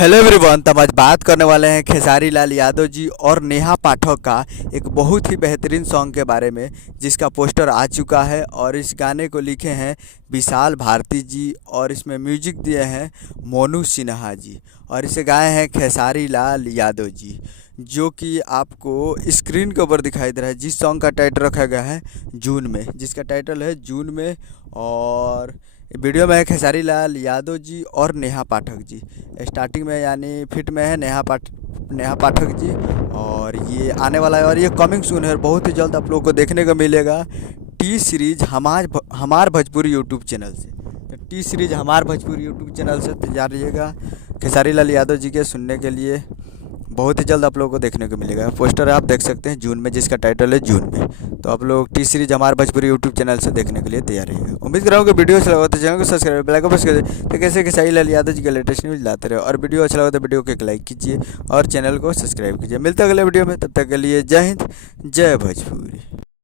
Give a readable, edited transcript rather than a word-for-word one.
Hello everyone. तब आज बात करने वाले हैं खेसारी लाल यादव जी और नेहा पाठक का एक बहुत ही बेहतरीन सॉन्ग के बारे में, जिसका पोस्टर आ चुका है और इस गाने को लिखे हैं विशाल भारती जी और इसमें म्यूजिक दिए हैं मोनू सिन्हा जी और इसे गाए हैं खेसारी लाल यादव जी, जो कि आपको स्क्रीन के ऊपर दिखाई दे रहा है। जिस सॉन्ग का टाइटल रखा गया है जून में, जिसका टाइटल है जून में। और वीडियो में है खेसारी लाल यादव जी और नेहा पाठक जी। स्टार्टिंग में यानी फिट में है नेहा पाठक जी और ये आने वाला है और ये कमिंग सून है और बहुत ही जल्द आप लोगों को देखने को मिलेगा टी सीरीज हमार भोजपुरी यूट्यूब चैनल से। तो टी सीरीज हमार भोजपुरी यूट्यूब चैनल से तैयार रहिएगा खेसारी लाल यादव जी के सुनने के लिए। बहुत ही जल्द आप लोगों को देखने को मिलेगा। पोस्टर आप देख सकते हैं जून में, जिसका टाइटल है जून में। तो आप लोग टी सीरीज हमारे भोजपुरी यूट्यूब चैनल से देखने के लिए तैयार रहिएगा। उम्मीद कर रहा हूँ कि वीडियो अच्छा लगा तो चैनल को सब्सक्राइब बेल आइकन प्रेस कर दें तो कैसे खेसारी लाल यादव जी के लेटेस्ट न्यूज़ लाते रहे। और वीडियो अच्छा लगा तो वीडियो को एक लाइक कीजिए और चैनल को सब्सक्राइब कीजिए। मिलते हैं अगले वीडियो में, तब तक के लिए जय हिंद, जय भोजपुरी।